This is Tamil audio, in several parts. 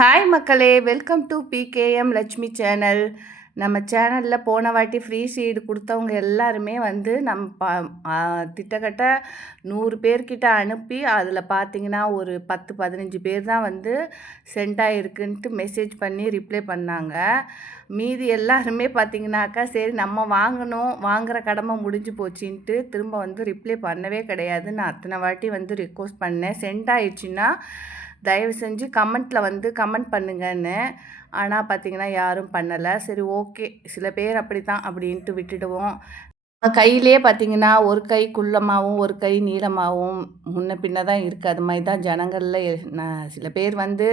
ஹாய் மக்களே. Welcome to PKM Lakshmi channel நம்ம சேனலில் போன வாட்டி ஃப்ரீ சீடு கொடுத்தவங்க எல்லாருமே வந்து நம்ம பா திட்டக்கட்ட நூறு பேர்கிட்ட அனுப்பி அதில் பார்த்தீங்கன்னா ஒரு பத்து பதினஞ்சு பேர் தான் வந்து சென்ட் ஆகிருக்குன்ட்டு மெசேஜ் பண்ணி ரிப்ளை பண்ணாங்க. மீதி எல்லாருமே பார்த்தீங்கன்னாக்கா சரி நம்ம வாங்கணும் வாங்குகிற கடமை முடிஞ்சு போச்சுன்ட்டு திரும்ப வந்து ரிப்ளை பண்ணவே கிடையாது நான் அத்தனை வாட்டி வந்து ரிக்வஸ்ட் பண்ணேன். சென்ட் ஆயிடுச்சுன்னா தயவு செஞ்சு கமெண்ட்டில் வந்து கமெண்ட் பண்ணுங்கன்னு. ஆனால் பார்த்தீங்கன்னா யாரும் பண்ணலை. சரி ஓகே. சில பேர் அப்படி தான் அப்படின்ட்டு விட்டுடுவோம். கையிலே பார்த்தீங்கன்னா ஒரு கை குள்ளமாகவும் ஒரு கை நீளமாகவும் முன்ன பின்ன தான் இருக்குது அது மாதிரி தான் ஜனங்களில் நான் சில பேர் வந்து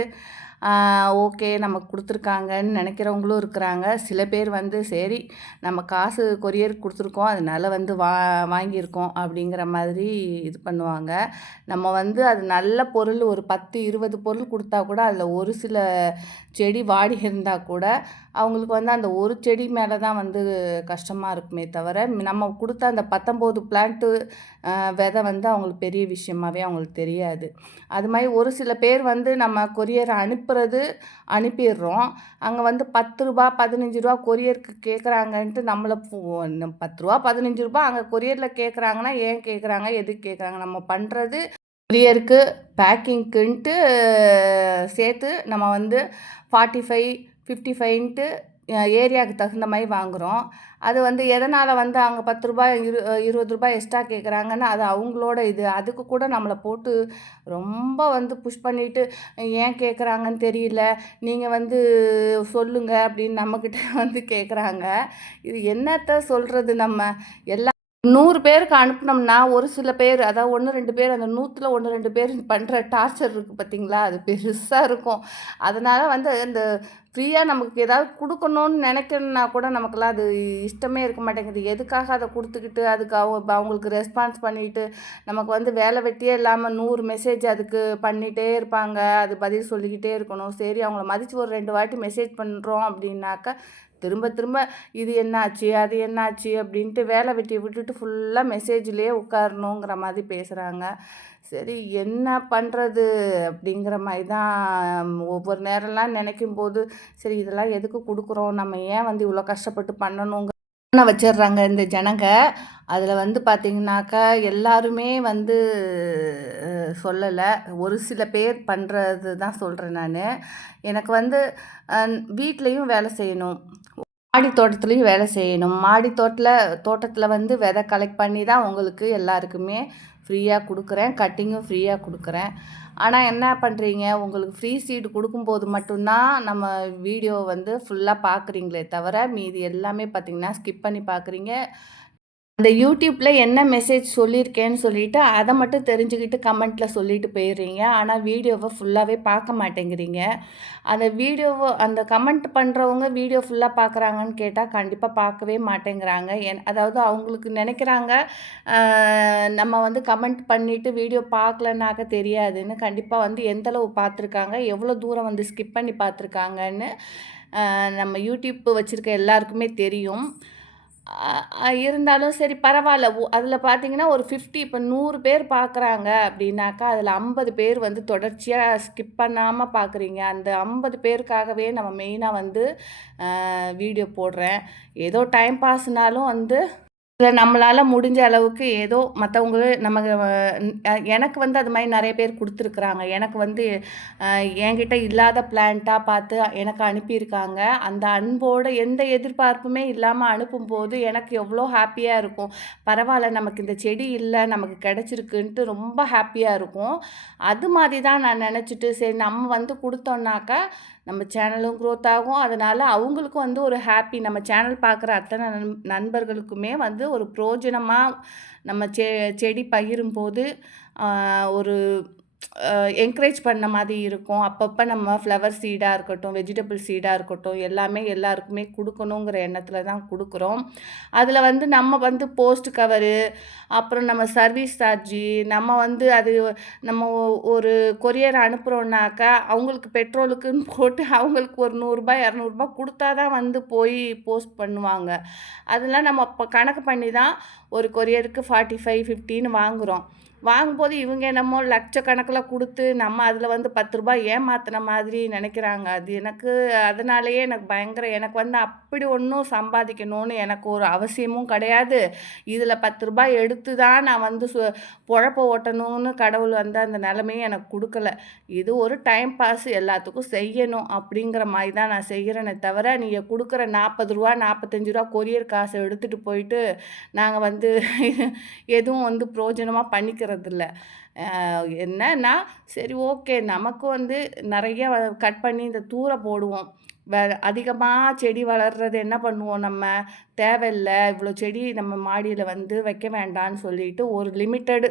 ஓகே நமக்கு கொடுத்துருக்காங்கன்னு நினைக்கிறவங்களும் இருக்கிறாங்க. சில பேர் வந்து சரி நம்ம காசு கொரியர் கொடுத்துருக்கோம் அதனால வந்து வா வாங்கியிருக்கோம் அப்படிங்கிற மாதிரி இது பண்ணுவாங்க. நம்ம வந்து அது நல்ல பொருள் ஒரு பத்து இருபது பொருள் கொடுத்தா கூட அதில் ஒரு சில செடி வாடி இருந்தால் கூட அவங்களுக்கு வந்து அந்த ஒரு செடி மேலே தான் வந்து கஷ்டமாக இருக்குமே தவிர நம்ம கொடுத்த அந்த பத்தொம்போது பிளான்ட்டு விதை வந்து அவங்களுக்கு பெரிய விஷயமாவே அவங்களுக்கு தெரியாது. அது மாதிரி ஒரு சில பேர் வந்து நம்ம கொரியர் அனுப்புறது அனுப்பிடுறோம். அங்கே வந்து பத்து ரூபா பதினஞ்சு ரூபா கொரியருக்கு கேட்குறாங்கன்ட்டு நம்மளை பத்து ரூபா பதினஞ்சு ரூபா அங்கே கொரியரில் கேட்குறாங்கன்னா ஏன் கேட்குறாங்க எதுக்கு கேட்குறாங்க நம்ம பண்ணுறது கொரியருக்கு பேக்கிங்க்குன்ட்டு சேர்த்து நம்ம வந்து ஃபார்ட்டி ஃபைவ் ஃபிஃப்டி ஃபைவ்ன்ட்டு ஏரியாவுக்கு தகுந்த மாதிரி வாங்குகிறோம் அது வந்து எதனால் வந்து அவங்க பத்து ரூபாய் இரு இருபது ரூபாய் எக்ஸ்ட்ரா கேட்குறாங்கன்னா அது அவங்களோட இது. அதுக்கு கூட நம்மளை போட்டு ரொம்ப வந்து புஷ் பண்ணிட்டு ஏன் கேட்குறாங்கன்னு தெரியல. நீங்கள் வந்து சொல்லுங்கள் அப்படின்னு நம்மக்கிட்ட வந்து கேட்குறாங்க இது என்னத்த சொல்கிறது நம்ம? எல்லா நூறு பேருக்கு அனுப்புனோம்னா ஒரு சில பேர் அதாவது ஒன்று ரெண்டு பேர் அந்த நூற்றில் ஒன்று ரெண்டு பேர் பண்ணுற டார்ச்சர் இருக்குது பார்த்தீங்களா அது பெருசாக இருக்கும். அதனால் வந்து இந்த ஃப்ரீயாக நமக்கு ஏதாவது கொடுக்கணும்னு நினைக்கணுன்னா கூட நமக்கெல்லாம் அது இஷ்டமே இருக்க மாட்டேங்குது. எதுக்காக அதை கொடுத்துக்கிட்டு அதுக்கு அவங்க அவங்களுக்கு ரெஸ்பான்ஸ் பண்ணிட்டு நமக்கு வந்து வேலை வெட்டியே இல்லாமல் நூறு மெசேஜ் அதுக்கு பண்ணிகிட்டே இருப்பாங்க. அது பதில் சொல்லிக்கிட்டே இருக்கணும். சரி அவங்கள மதித்து ஒரு ரெண்டு வாட்டி மெசேஜ் பண்ணுறோம் அப்படின்னாக்கா திரும்ப திரும்ப இது என்னாச்சு அது என்னாச்சு அப்படின்ட்டு வேலை வெட்டி விட்டுட்டு ஃபுல்லாக மெசேஜ்லேயே உட்காரணுங்கிற மாதிரி பேசுகிறாங்க சரி என்ன பண்ணுறது அப்படிங்கிற மாதிரி தான் ஒவ்வொரு நேரம்லாம் நினைக்கும் போது சரி இதெல்லாம் எதுக்கு கொடுக்குறோம்? நம்ம ஏன் வந்து இவ்வளோ கஷ்டப்பட்டு பண்ணணுங்க வச்சிடுறாங்க இந்த ஜனங்க. அதில் வந்து பார்த்திங்கனாக்கா எல்லாருமே வந்து சொல்லலை. ஒரு சில பேர் பண்ணுறது தான் சொல்கிறேன் நான். எனக்கு வந்து வீட்லேயும் வேலை செய்யணும். மாடி தோட்டத்துலேயும் வேலை செய்யணும். மாடி தோட்டத்தில் தோட்டத்தில் வந்து விதை கலெக்ட் பண்ணி தான் உங்களுக்கு எல்லாருக்குமே ஃப்ரீயாக கொடுக்குறேன். கட்டிங்கும் ஃப்ரீயாக கொடுக்குறேன். ஆனால் என்ன பண்ணுறீங்க உங்களுக்கு ஃப்ரீ சீடு கொடுக்கும்போது மட்டும்தான் நம்ம வீடியோ வந்து ஃபுல்லாக பார்க்குறீங்களே தவிர மீதி எல்லாமே பார்த்தீங்கன்னா ஸ்கிப் பண்ணி பார்க்குறீங்க அந்த யூடியூப்பில் என்ன மெசேஜ் சொல்லியிருக்கேன்னு சொல்லிட்டு அதை மட்டும் தெரிஞ்சுக்கிட்டு கமெண்ட்டில் சொல்லிட்டு போயிடுறீங்க. ஆனால் வீடியோவை ஃபுல்லாகவே பார்க்க மாட்டேங்கிறீங்க. அந்த வீடியோவை அந்த கமெண்ட் பண்ணுறவங்க வீடியோ ஃபுல்லாக பார்க்குறாங்கன்னு கேட்டால் கண்டிப்பாக பார்க்கவே மாட்டேங்கிறாங்க. என் அதாவது அவங்களுக்கு நினைக்கிறாங்க நம்ம வந்து கமெண்ட் பண்ணிவிட்டு வீடியோ பார்க்கலனாக்க தெரியாதுன்னு. கண்டிப்பாக வந்து எந்தளவு பார்த்துருக்காங்க எவ்வளோ தூரம் வந்து ஸ்கிப் பண்ணி பார்த்துருக்காங்கன்னு நம்ம யூடியூப் வச்சுருக்க எல்லாருக்குமே தெரியும். இருந்தாலும் சரி பரவாயில்ல அதில் பார்த்தீங்கன்னா ஒரு ஃபிஃப்டி இப்போ நூறு பேர் பார்க்குறாங்க அப்படின்னாக்கா அதில் ஐம்பது பேர் வந்து தொடர்ச்சியாக ஸ்கிப் பண்ணாமல் பார்க்குறீங்க அந்த ஐம்பது பேருக்காகவே நம்ம மெயினாக வந்து வீடியோ போடுறேன். ஏதோ டைம் பாஸ்னாலும் வந்து இதில் நம்மளால் முடிஞ்ச அளவுக்கு ஏதோ மற்றவங்க நம்ம எனக்கு வந்து அது மாதிரி நிறைய பேர் கொடுத்துருக்குறாங்க. எனக்கு வந்து என்கிட்ட இல்லாத பிளான்ட்டாக பார்த்து எனக்கு அனுப்பியிருக்காங்க. அந்த அன்போட எந்த எதிர்பார்ப்புமே இல்லாமல் அனுப்பும்போது எனக்கு எவ்வளோ ஹாப்பியாக இருக்கும். பரவாயில்ல நமக்கு இந்த செடி இல்லை நமக்கு கிடச்சிருக்குன்ட்டு ரொம்ப ஹாப்பியாக இருக்கும். அது மாதிரி தான் நான் நினச்சிட்டு சரி நம்ம வந்து கொடுத்தோன்னாக்கா நம்ம சேனலும் க்ரோத் ஆகும். அதனால் அவங்களுக்கும் வந்து ஒரு ஹாப்பி நம்ம சேனல் பார்க்குற அத்தனை நண் நண்பர்களுக்குமே வந்து ஒரு பிரோஜனமாக நம்ம செ செடி பகிரும்போது போது ஒரு என்கரேஜ் பண்ண மாதிரி இருக்கும். அப்பப்போ நம்ம ஃப்ளவர் சீடாக இருக்கட்டும் வெஜிடபிள் சீடாக இருக்கட்டும் எல்லாமே எல்லாருக்குமே கொடுக்கணுங்கிற எண்ணத்தில் தான் கொடுக்குறோம். அதில் வந்து நம்ம வந்து போஸ்ட் கவரு அப்புறம் நம்ம சர்வீஸ் சார்ஜி நம்ம வந்து அது நம்ம ஒ- ஒரு கொரியர் அனுப்புகிறோன்னாக்கா அவங்களுக்கு பெட்ரோலுக்குன்னு போட்டு அவங்களுக்கு ஒரு நூறுரூபா இரநூறுபா கொடுத்தா தான் வந்து போய் போஸ்ட் பண்ணுவாங்க. அதெல்லாம் நம்ம இப்போ கணக்கு பண்ணி தான் ஒரு கொரியருக்கு ஃபார்ட்டி ஃபைவ் ஃபிஃப்டின்னு வாங்குகிறோம் வாங்கும்போது இவங்க என்னமோ லட்சக்கணக்கில் கொடுத்து நம்ம அதில் வந்து பத்து ரூபாய் ஏமாத்தின மாதிரி நினைக்கிறாங்க. அது எனக்கு அதனாலேயே எனக்கு பயங்கர எனக்கு வந்து அப்படி ஒன்றும் சம்பாதிக்கணும்னு எனக்கு ஒரு அவசியமும் கிடையாது. இதில் பத்து ரூபாய் எடுத்து தான் நான் வந்து சு பொழப்ப ஓட்டணும்னு கடவுள் வந்து அந்த நிலமையும் எனக்கு கொடுக்கல. இது ஒரு டைம் பாஸ் எல்லாத்துக்கும் செய்யணும் அப்படிங்கிற மாதிரி தான் நான் செய்கிறேனே தவிர நீங்கள் கொடுக்குற நாற்பது ரூபா நாற்பத்தஞ்சு ரூபா கொரியர் காசை எடுத்துகிட்டு போயிட்டு நாங்கள் வந்து எதுவும் வந்து பிரயோஜனமாக பண்ணிக்கிறதில்ல என்னன்னா சரி ஓகே நமக்கு வந்து நிறைய கட் பண்ணி இந்த தூர போடுவோம். வே அதிகமாக செடி வளர்கிறது என்ன பண்ணுவோம் நம்ம? தேவையில்ல இவ்வளோ செடி நம்ம மாடியில் வந்து வைக்க வேண்டான்னு சொல்லிட்டு ஒரு லிமிட்டடு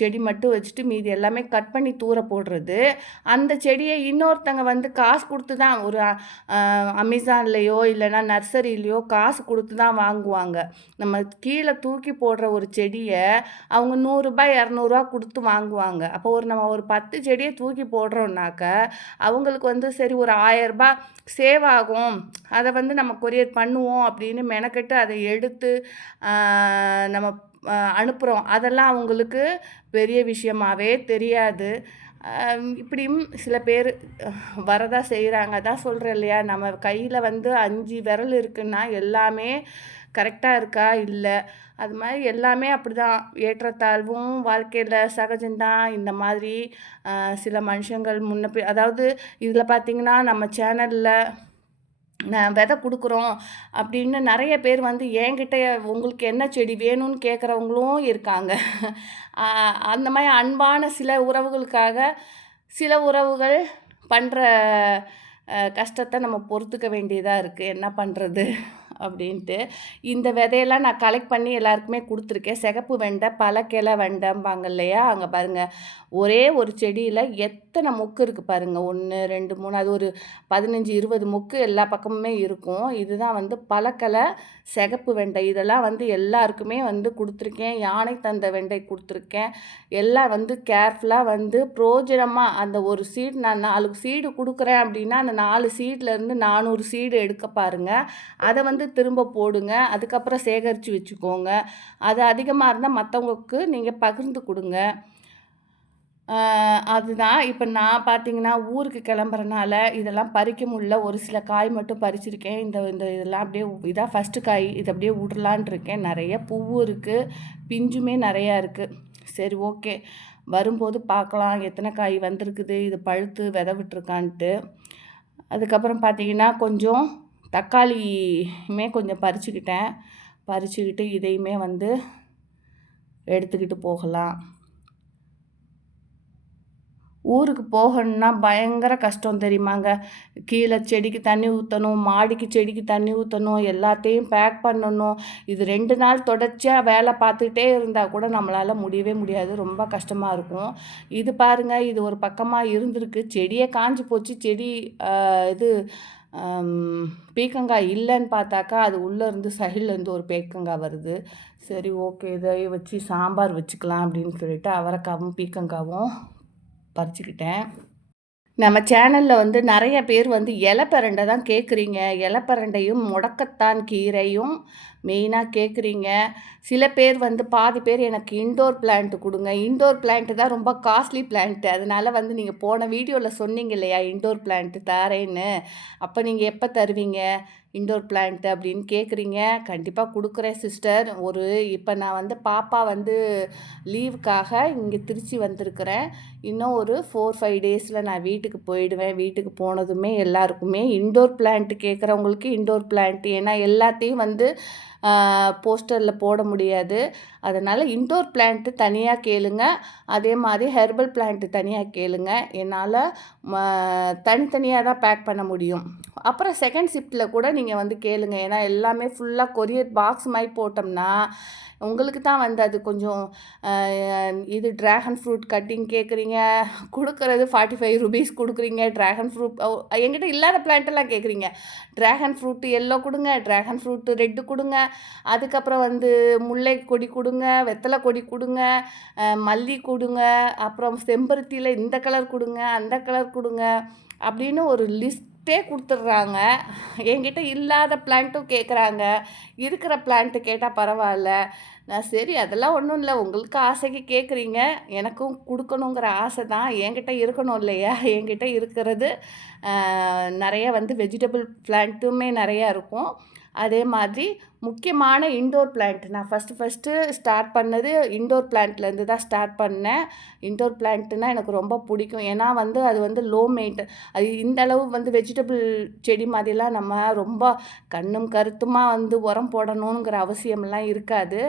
செடி மட்டும் வச்சுட்டு மீதி எல்லாமே கட் பண்ணி தூர போடுறது. அந்த செடியை இன்னொருத்தங்க வந்து காசு கொடுத்து தான் ஒரு அமேசான்லேயோ இல்லைன்னா நர்சரியிலையோ காசு கொடுத்து தான் வாங்குவாங்க. நம்ம கீழே தூக்கி போடுற ஒரு செடியை அவங்க நூறுரூபா இரநூறுவா கொடுத்து வாங்குவாங்க. அப்போ ஒரு நம்ம ஒரு பத்து செடியை தூக்கி போடுறோம்னாக்க அவங்களுக்கு வந்து சரி ஒரு ஆயரரூபா சேவ் ஆகும். அதை வந்து நம்ம கொரியர் பண்ணுவோம் அப்படின்னு மெனக்கெட்டு அதை எடுத்து நம்ம அனுப்புகிறோம் அதெல்லாம் அவங்களுக்கு பெரிய விஷயமாவே தெரியாது. இப்படியும் சில பேர் வரதா செய்கிறாங்க தான் சொல்கிறேன் இல்லையா? நம்ம கையில் வந்து அஞ்சு விரல் இருக்குன்னா எல்லாமே கரெக்டாக இருக்கா? இல்லை. அது மாதிரி எல்லாமே அப்படி தான் ஏற்றத்தாழ்வும் வாழ்க்கையில் சகஜம்தான். இந்த மாதிரி சில மனுஷங்கள் முன்ன அதாவது இதில் பார்த்திங்கன்னா நம்ம சேனலில் நான் விதை கொடுக்குறோம் அப்படின்னு நிறைய பேர் வந்து என்கிட்ட உங்களுக்கு என்ன செடி வேணும்னு கேட்குறவங்களும் இருக்காங்க. அந்த மாதிரி அன்பான சில உறவுகளுக்காக சில உறவுகள் பண்ணுற கஷ்டத்தை நம்ம பொறுத்துக்க வேண்டியதாக இருக்குது என்ன பண்ணுறது அப்படின்ட்டு. இந்த விதையெல்லாம் நான் கலெக்ட் பண்ணி எல்லாருக்குமே கொடுத்துருக்கேன். சிகப்பு வெண்டை பல கிளை வெண்டைம்பாங்க இல்லையா? அங்கே பாருங்கள் ஒரே ஒரு செடியில் எத்தனை மொக்கு இருக்குது பாருங்கள் ஒன்று ரெண்டு மூணு அது ஒரு பதினஞ்சு இருபது மொக்கு எல்லா பக்கமுமே இருக்கும். இதுதான் வந்து பழக்கலை சிகப்பு வெண்டை. இதெல்லாம் வந்து எல்லாருக்குமே வந்து கொடுத்துருக்கேன். யானை தந்த வெண்டை கொடுத்துருக்கேன். எல்லாம் வந்து கேர்ஃபுல்லாக வந்து ப்ரோஜனமாக அந்த ஒரு சீட் நான் நாலு சீடு கொடுக்குறேன் அப்படின்னா அந்த நாலு சீட்லேருந்து நானூறு சீடு எடுக்க பாருங்கள் அதை வந்து திரும்ப போடுங்க. அதுக்கப்புறம் சேகரித்து வச்சுக்கோங்க. அது அதிகமாக இருந்தால் மற்றவங்களுக்கு நீங்கள் பகிர்ந்து கொடுங்க. அதுதான். இப்போ நான் பார்த்தீங்கன்னா ஊருக்கு கிளம்புறனால இதெல்லாம் பறிக்க முடியல. ஒரு சில காய் மட்டும் பறிச்சிருக்கேன். இந்த இந்த இதெல்லாம் அப்படியே இதான் ஃபஸ்ட்டு காய். இது அப்படியே விடலான் இருக்கேன். நிறைய பூவும் இருக்குது பிஞ்சுமே நிறையா இருக்குது சரி ஓகே. வரும்போது பார்க்கலாம் எத்தனை காய் வந்திருக்குது? இது பழுத்து வித விட்டுருக்கான்ட்டு. அதுக்கப்புறம் பார்த்தீங்கன்னா கொஞ்சம் தக்காளியுமே கொஞ்சம் பறிச்சுக்கிட்டேன். பறிச்சுக்கிட்டு இதையுமே வந்து எடுத்துக்கிட்டு போகலாம். ஊருக்கு போகணுன்னா பயங்கர கஷ்டம் தெரியுமாங்க. கீழே செடிக்கு தண்ணி ஊற்றணும் மாடிக்கு செடிக்கு தண்ணி ஊற்றணும் எல்லாத்தையும் பேக் பண்ணணும். இது ரெண்டு நாள் தொடர்ச்சியாக வேலை பார்த்துக்கிட்டே இருந்தால் கூட நம்மளால் முடியவே முடியாது. ரொம்ப கஷ்டமாக இருக்கும். இது பாருங்கள் இது ஒரு பக்கமாக இருந்திருக்கு. செடியே காஞ்சி போச்சு. செடி இது பீக்கங்காய் இல்லைன்னு பார்த்தாக்கா அது உள்ளேருந்து சைட்லேருந்து ஒரு பீக்கங்காய் வருது. சரி ஓகே இதை வச்சு சாம்பார் வச்சுக்கலாம் அப்படின்னு சொல்லிட்டு அவரைக்காவும் பீக்கங்காவும் பறிச்சுக்கிட்டேன். நம்ம சேனலில் வந்து நிறைய பேர் வந்து இலப்பரண்டை தான் கேட்குறீங்க. இலப்பரண்டையும் முடக்கத்தான் கீரையும் மெயினாக கேட்குறீங்க சில பேர் வந்து பாதி பேர் எனக்கு இன்டோர் பிளான்ட்டு கொடுங்க. இன்டோர் பிளான்ட்டு தான் ரொம்ப காஸ்ட்லி பிளான்ட்டு அதனால் வந்து நீங்கள் போன வீடியோவில் சொன்னீங்க இல்லையா இன்டோர் பிளான்ட்டு தாரேன்னு. அப்போ நீங்கள் எப்போ தருவீங்க இன்டோர் பிளான்ட்டு அப்படின்னு கேட்குறீங்க கண்டிப்பாக கொடுக்குறேன் சிஸ்டர் ஒரு இப்போ நான் வந்து பாப்பா வந்து லீவுக்காக இங்கே திருச்சி வந்திருக்கிறேன். இன்னும் ஒரு ஃபோர் ஃபைவ் டேஸில் நான் வீட்டுக்கு போயிடுவேன். வீட்டுக்கு போனதுமே எல்லாருக்குமே இன்டோர் பிளான்ட்டு கேட்குறவங்களுக்கு இன்டோர் பிளான்ட்டு ஏன்னா எல்லாத்தையும் வந்து போஸ்டரில் போட முடியாது. அதனால் இன்டோர் பிளான்ட்டு தனியாக கேளுங்க. அதே மாதிரி ஹெர்பல் பிளான்ட்டு தனியாக கேளுங்க. என்னால் தனித்தனியாக தான் பேக் பண்ண முடியும். அப்புறம் செகண்ட் ஷிஃப்ட்டில் கூட நீங்கள் வந்து கேளுங்க. ஏன்னா எல்லாமே ஃபுல்லாக கொரியர் பாக்ஸ் மாதிரி போட்டோம்னா உங்களுக்கு தான் வந்து அது கொஞ்சம் இது ட்ராகன் ஃப்ரூட் கட்டிங் கேட்குறீங்க கொடுக்குறது ஃபார்ட்டி ஃபைவ் ருபீஸ் கொடுக்குறீங்க ட்ராகன் ஃப்ரூட் எங்கிட்ட இல்லாத பிளான்ட்டெல்லாம் கேட்குறீங்க ட்ராகன் ஃப்ரூட்டு எல்லோ கொடுங்க ட்ராகன் ஃப்ரூட்டு ரெட்டு கொடுங்க. அதுக்கப்புறம் வந்து முல்லை கொடி கொடுங்க வெத்தலை கொடி கொடுங்க மல்லி கொடுங்க. அப்புறம் செம்பருத்தியில் இந்த கலர் கொடுங்க அந்த கலர் கொடுங்க. அப்படின்னு ஒரு லிஸ்ட் கிஃப்டே கொடுத்துட்றாங்க. என்கிட்ட இல்லாத பிளான்ட்டும் கேட்குறாங்க இருக்கிற பிளான்ட்டு கேட்டால் பரவாயில்ல. நான் சரி அதெல்லாம் ஒன்றும் இல்லை. உங்களுக்கு ஆசைக்கு கேட்குறீங்க எனக்கும் கொடுக்கணுங்கிற ஆசை தான். என்கிட்ட இருக்கணும் இல்லையா? என்கிட்ட இருக்கிறது நிறைய வந்து வெஜிடபிள் பிளான்ட்டுமே நிறையா இருக்கும். அதே மாதிரி முக்கியமான இண்டோர் பிளான்ட் நான் ஃபஸ்ட்டு ஃபஸ்ட்டு ஸ்டார்ட் பண்ணது இன்டோர் பிளான்ட்லேருந்து தான் ஸ்டார்ட் பண்ணேன். இன்டோர் பிளான்ட்னால் எனக்கு ரொம்ப பிடிக்கும். ஏன்னா வந்து அது வந்து லோ மெயின்டன் அது இந்த அளவு வந்து வெஜிடபிள் செடி மாதிரிலாம் நம்ம ரொம்ப கண்ணும் கருத்துமாக வந்து உரம் போடணுங்கிற அவசியம்லாம் இருக்காது.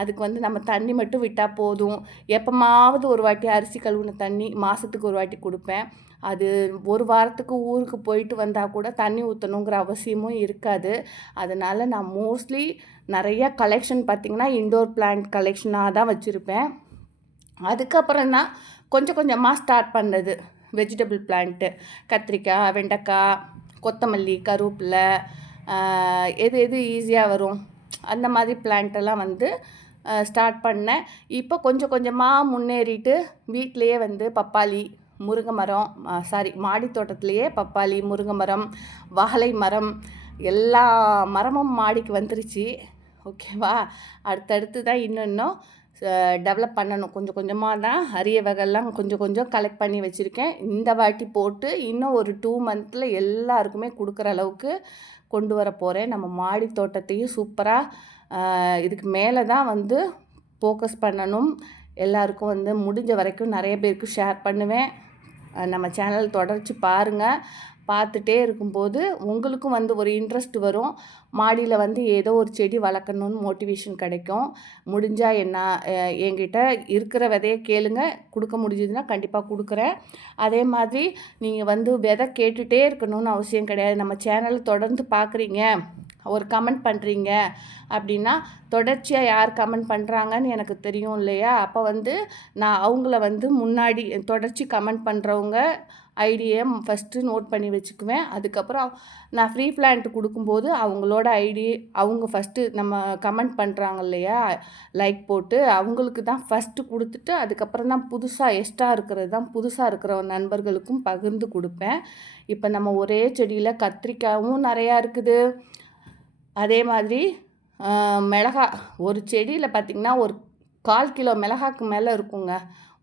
அதுக்கு வந்து நம்ம தண்ணி மட்டும் விட்டால் போதும். எப்போமாவது ஒரு வாட்டி அரிசி கழுவுன தண்ணி மாதத்துக்கு ஒரு வாட்டி கொடுப்பேன். அது ஒரு வாரத்துக்கு ஊருக்கு போயிட்டு வந்தால் கூட தண்ணி ஊற்றணுங்கிற அவசியமும் இருக்காது. அதனால் நான் மோஸ்ட்லி நிறைய கலெக்ஷன் பார்த்திங்கன்னா இண்டோர் பிளான்ட் கலெக்ஷனாக தான் வச்சுருப்பேன். அதுக்கப்புறம் தான் கொஞ்சம் கொஞ்சமாக ஸ்டார்ட் பண்ணது வெஜிடபிள் பிளான்ட்டு கத்திரிக்காய் வெண்டைக்காய் கொத்தமல்லி கருவேப்பிலை எது எது ஈஸியாக வரும். அந்த மாதிரி பிளான்ட்டெல்லாம் வந்து ஸ்டார்ட் பண்ணேன். இப்போ கொஞ்சம் கொஞ்சமாக முன்னேறிட்டு வீட்டிலையே வந்து பப்பாளி முருங்கை மரம் சாரி மாடி தோட்டத்துலேயே பப்பாளி முருங்கை மரம் வாழை மரம் எல்லா மரமும் மாடிக்கு வந்துருச்சு. ஓகேவா அடுத்தடுத்து தான் இன்னும் இன்னும் டெவலப் பண்ணணும். கொஞ்சம் கொஞ்சமாக தான் அரிய வகைலாம் கொஞ்சம் கொஞ்சம் கலெக்ட் பண்ணி வச்சுருக்கேன். இந்த வாட்டி போட்டு இன்னும் ஒரு டூ மந்த்தில் எல்லாருக்குமே கொடுக்குற அளவுக்கு கொண்டு வர போகிறேன் நம்ம மாடி தோட்டத்தையும் சூப்பராக இதுக்கு மேலே தான் வந்து ஃபோக்கஸ் பண்ணணும். எல்லாருக்கும் வந்து முடிஞ்ச வரைக்கும் நிறைய பேருக்கு ஷேர் பண்ணுவேன். நம்ம சேனல் தொடர்ச்சி பாருங்கள் பார்த்துட்டே இருக்கும்போது உங்களுக்கும் வந்து ஒரு இன்ட்ரெஸ்ட் வரும். மாடியில் வந்து ஏதோ ஒரு செடி வளர்க்கணுன்னு மோட்டிவேஷன் கிடைக்கும். முடிஞ்சால் என்ன என்கிட்ட இருக்கிற விதையை கேளுங்க. கொடுக்க முடிஞ்சதுன்னா கண்டிப்பாக கொடுக்குறேன். அதே மாதிரி நீங்கள் வந்து விதை கேட்டுகிட்டே இருக்கணும்னு அவசியம் கிடையாது. நம்ம சேனலை தொடர்ந்து பார்க்குறீங்க ஒரு கமெண்ட் பண்ணுறீங்க அப்படின்னா தொடர்ச்சியாக யார் கமெண்ட் பண்ணுறாங்கன்னு எனக்கு தெரியும் இல்லையா? அப்போ வந்து நான் அவங்கள வந்து முன்னாடி தொடர்ச்சி கமெண்ட் பண்ணுறவங்க ஐடியை ஃபஸ்ட்டு நோட் பண்ணி வச்சுக்குவேன். அதுக்கப்புறம் நான் ஃப்ரீ பிளான்ட் கொடுக்கும்போது அவங்களோட ஐடி அவங்க ஃபஸ்ட்டு நம்ம கமெண்ட் பண்ணுறாங்க இல்லையா? லைக் போட்டு அவங்களுக்கு தான் ஃபஸ்ட்டு கொடுத்துட்டு அதுக்கப்புறம் தான் புதுசாக எக்ஸ்ட்ரா இருக்கிறது தான் புதுசாக இருக்கிற நண்பர்களுக்கும் பகிர்ந்து கொடுப்பேன். இப்போ நம்ம ஒரே செடியில் கத்திரிக்காயும் நிறையா இருக்குது. அதே மாதிரி மிளகா ஒரு செடியில் பார்த்திங்கன்னா ஒரு கால் கிலோ மிளகாக்கு மேலே இருக்குங்க.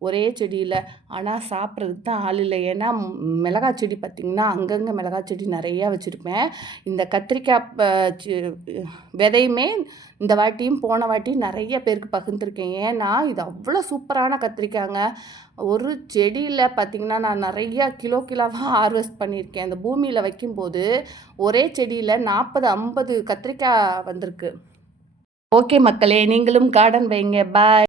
ஒரே செடியில். ஆனால் சாப்பிட்றதுக்கு தான் ஆள் இல்லை. ஏன்னா மிளகா செடி பார்த்திங்கன்னா அங்கங்கே மிளகா செடி நிறையா வச்சுருப்பேன். இந்த கத்திரிக்காய் விதையுமே இந்த வாட்டியும் போன வாட்டியும் நிறைய பேருக்கு பகிர்ந்துருக்கேன். ஏன்னா இது அவ்வளோ சூப்பரான கத்திரிக்காங்க. ஒரு செடியில் பார்த்திங்கன்னா நான் நிறையா கிலோ கிலோவாக ஹார்வெஸ்ட் பண்ணியிருக்கேன். அந்த பூமியில் வைக்கும்போது ஒரே செடியில் நாற்பது ஐம்பது கத்திரிக்காய் வந்திருக்கு. ஓகே மக்களே நீங்களும் கார்டன் வைங்க. பாய்